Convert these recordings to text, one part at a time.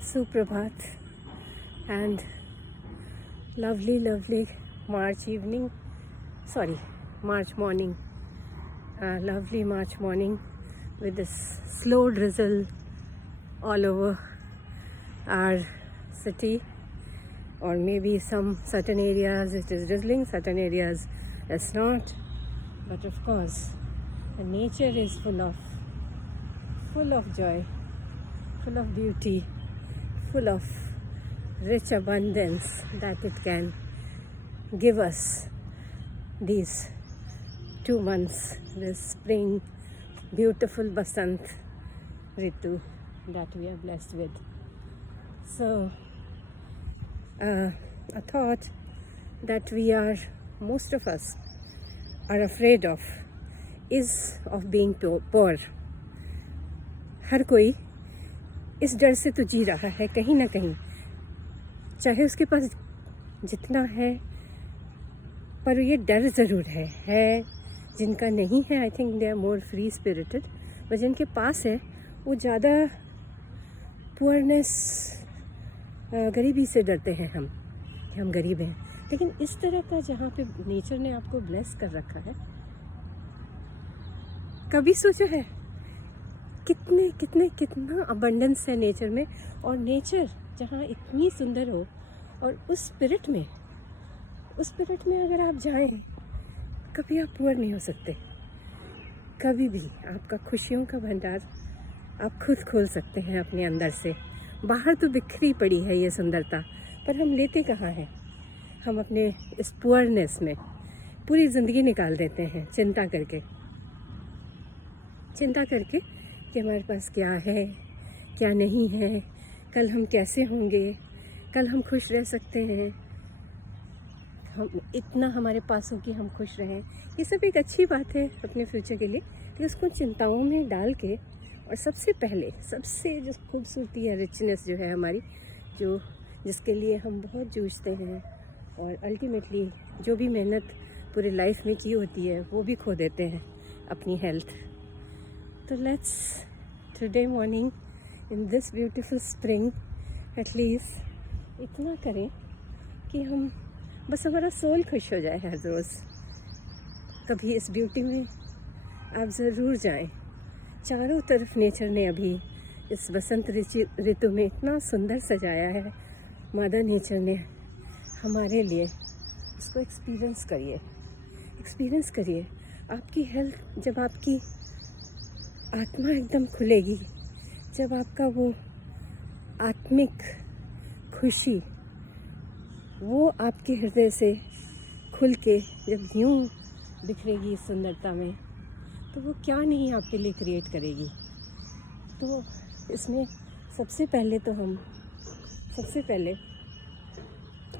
Suprabhat and lovely March evening, sorry, March morning, lovely March morning with this slow drizzle all over our city, or maybe some certain areas it is drizzling, certain areas it's not, but of course the nature is full of joy, full of beauty, full of rich abundance that it can give us these 2 months, this spring, beautiful Basant Ritu that we are blessed with. So, a thought that most of us are afraid of is of being poor. हर कोई इस डर से तो जी रहा है कहीं ना कहीं, चाहे उसके पास जितना है, पर ये डर ज़रूर है जिनका नहीं है, I think they are more free spirited, पर जिनके पास है वो ज़्यादा पुअरनेस, गरीबी से डरते हैं कि हम गरीब हैं। लेकिन इस तरह का जहाँ पे नेचर ने आपको ब्लेस कर रखा है, कभी सोचा है कितना अबंडेंस है नेचर में, और नेचर जहाँ इतनी सुंदर हो, और उस स्पिरिट में अगर आप जाएं, कभी आप पुअर नहीं हो सकते। कभी भी आपका खुशियों का भंडार आप खुद खोल सकते हैं अपने अंदर से। बाहर तो बिखरी पड़ी है ये सुंदरता, पर हम लेते कहाँ हैं? हम अपने इस पुअरनेस में पूरी ज़िंदगी निकाल देते हैं चिंता करके कि हमारे पास क्या है, क्या नहीं है, कल हम कैसे होंगे, कल हम खुश रह सकते हैं, हम इतना हमारे पास हो कि हम खुश रहें। ये सब एक अच्छी बात है अपने फ्यूचर के लिए, कि उसको चिंताओं में डाल के, और सबसे जो खूबसूरती है, रिचनेस जो है हमारी, जिसके लिए हम बहुत जूझते हैं, और अल्टीमेटली जो भी मेहनत पूरी लाइफ में की होती है वो भी खो देते हैं, अपनी हेल्थ। तो let's today morning in this beautiful spring at least इतना करें कि हम बस हमारा सोल खुश हो जाए हर रोज़। कभी इस ब्यूटी में आप ज़रूर जाएं। चारों तरफ नेचर ने अभी इस बसंत ऋतु में इतना सुंदर सजाया है, मदर नेचर ने हमारे लिए। इसको एक्सपीरियंस करिए। आपकी हेल्थ, जब आपकी आत्मा एकदम खुलेगी, जब आपका वो आत्मिक खुशी वो आपके हृदय से खुल के जब यूँ बिखरेगी इस सुंदरता में, तो वो क्या नहीं आपके लिए क्रिएट करेगी। तो इसमें सबसे पहले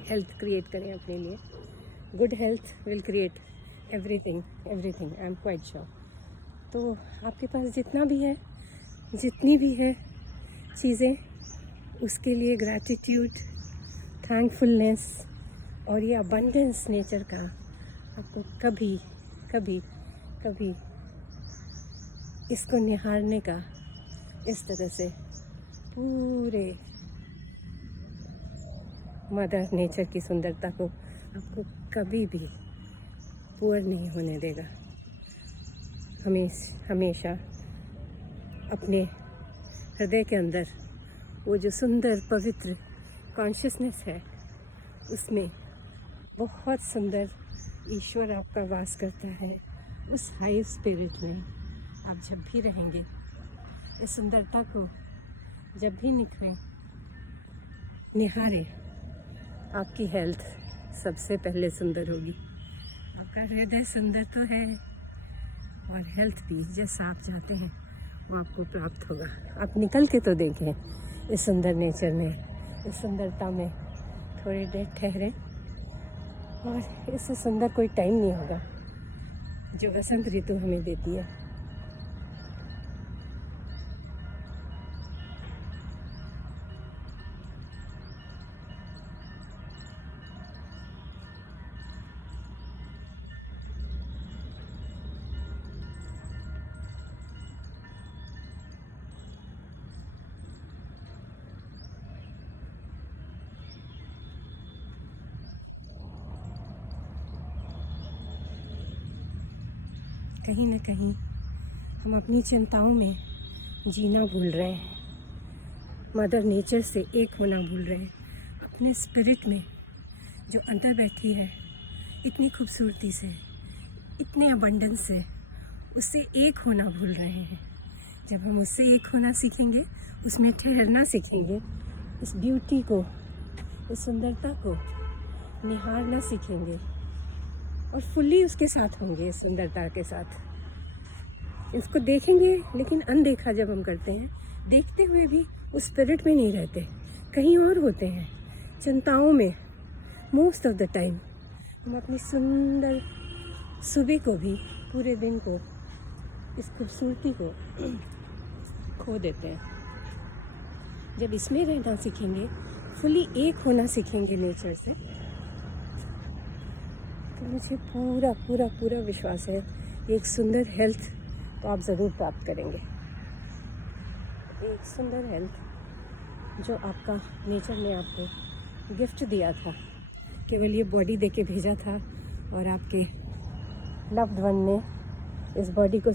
हेल्थ क्रिएट करें अपने लिए। Good health will create everything, I am quite sure. तो आपके पास जितनी भी है चीज़ें, उसके लिए ग्रैटिट्यूड, थैंकफुलनेस और ये अबंडेंस नेचर का आपको कभी इसको निहारने का, इस तरह से पूरे मदर नेचर की सुंदरता को आपको कभी भी पुअर नहीं होने देगा। हमेशा अपने हृदय के अंदर वो जो सुंदर पवित्र कॉन्शियसनेस है, उसमें बहुत सुंदर ईश्वर आपका वास करता है। उस हाई स्पिरिट में आप जब भी रहेंगे, इस सुंदरता को जब भी निहारें, आपकी हेल्थ सबसे पहले सुंदर होगी। आपका हृदय सुंदर तो है, और हेल्थ भी जैसा आप चाहते हैं वो आपको प्राप्त होगा। आप निकल के तो देखें इस सुंदर नेचर में, इस सुंदरता में थोड़ी देर ठहरें, और इससे सुंदर कोई टाइम नहीं होगा जो बसंत ऋतु हमें देती है। कहीं ना कहीं हम अपनी चिंताओं में जीना भूल रहे हैं, मदर नेचर से एक होना भूल रहे हैं। अपने स्पिरिट में जो अंदर बैठी है इतनी खूबसूरती से, इतने अबंडेंस से, उससे एक होना भूल रहे हैं। जब हम उससे एक होना सीखेंगे, उसमें ठहरना सीखेंगे, इस ब्यूटी को, इस सुंदरता को निहारना सीखेंगे और फुल्ली उसके साथ होंगे, इस सुंदरता के साथ इसको देखेंगे। लेकिन अनदेखा जब हम करते हैं, देखते हुए भी उस स्पिरिट में नहीं रहते, कहीं और होते हैं, चिंताओं में। मोस्ट ऑफ द टाइम हम अपनी सुंदर सुबह को भी, पूरे दिन को, इस खूबसूरती को खो देते हैं। जब इसमें रहना सीखेंगे, फुली एक होना सीखेंगे नेचर से, तो मुझे पूरा पूरा पूरा विश्वास है एक सुंदर हेल्थ तो आप ज़रूर प्राप्त करेंगे। एक सुंदर हेल्थ जो आपका नेचर ने आपको गिफ्ट दिया था, केवल ये बॉडी दे के भेजा था, और आपके लव्ड वन ने इस बॉडी को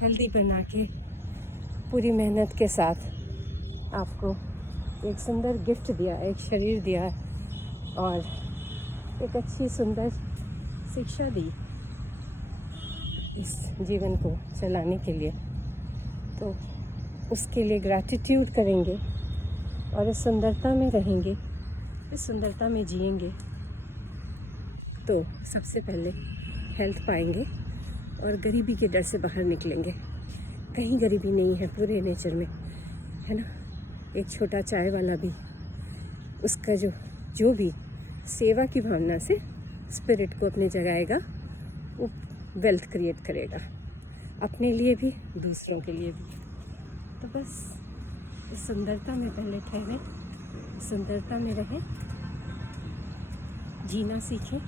हेल्दी बना के पूरी मेहनत के साथ आपको एक सुंदर गिफ्ट दिया, एक शरीर दिया और एक अच्छी सुंदर शिक्षा दी इस जीवन को चलाने के लिए। तो उसके लिए ग्रैटिट्यूड करेंगे और इस सुंदरता में रहेंगे, इस सुंदरता में जिएंगे, तो सबसे पहले हेल्थ पाएंगे और गरीबी के डर से बाहर निकलेंगे। कहीं गरीबी नहीं है पूरे नेचर में, है ना। एक छोटा चाय वाला भी उसका जो भी सेवा की भावना से स्पिरिट को अपने जगाएगा, वो वेल्थ क्रिएट करेगा, अपने लिए भी, दूसरों के लिए भी। तो बस इस सुंदरता में पहले ठहरें, सुंदरता में रहें, जीना सीखें,